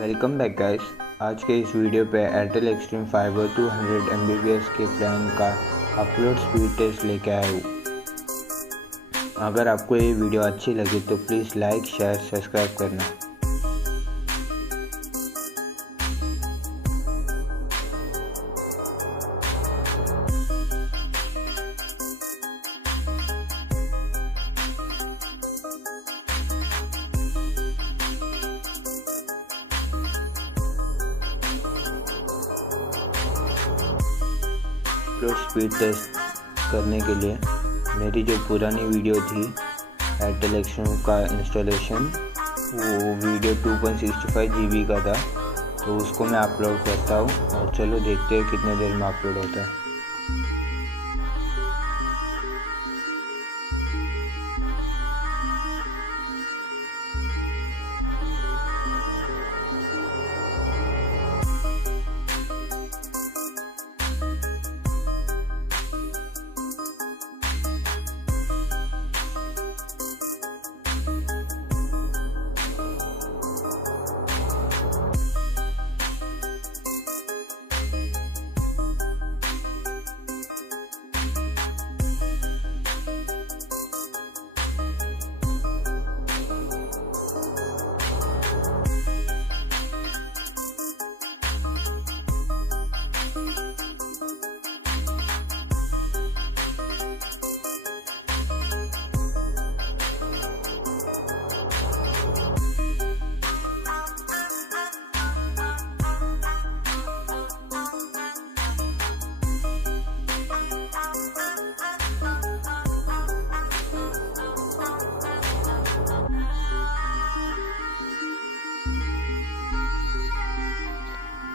Welcome back guys. आज के इस वीडियो पे एयरटेल एक्सट्रीम फाइबर 200 Mbps के प्लान का अपलोड स्पीड टेस्ट लेके आया हूँ। अगर आपको ये वीडियो अच्छी लगी तो प्लीज़ लाइक, शेयर, सब्सक्राइब करना। अपलोड स्पीड टेस्ट करने के लिए मेरी जो पुरानी वीडियो थी एयरटेल एक्सट्रीम का इंस्टॉलेशन, वो वीडियो 2.65 GB का था, तो उसको मैं अपलोड करता हूँ और चलो देखते हैं कितने देर में अपलोड होता है।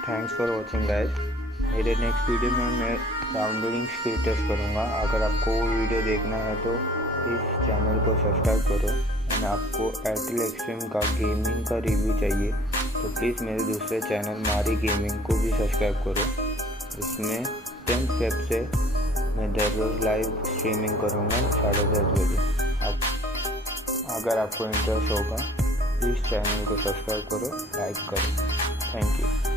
Thanks for watching guys. मेरे नेक्स्ट वीडियो में मैं डाउनलोडिंग स्पीड टेस्ट करूँगा। अगर आपको वो वीडियो देखना है तो इस चैनल को सब्सक्राइब करो। एंड आपको एयरटेल एक्सट्रीम का गेमिंग का रिव्यू चाहिए तो प्लीज़ मेरे दूसरे चैनल मारी गेमिंग को भी सब्सक्राइब करो। इसमें 10 फेब से मैं रोज़ लाइव स्ट्रीमिंग करूँगा 10:30 बजे। अगर आपको इंटरेस्ट होगा प्लीज़ चैनल को सब्सक्राइब करो, लाइक करो। Thank you.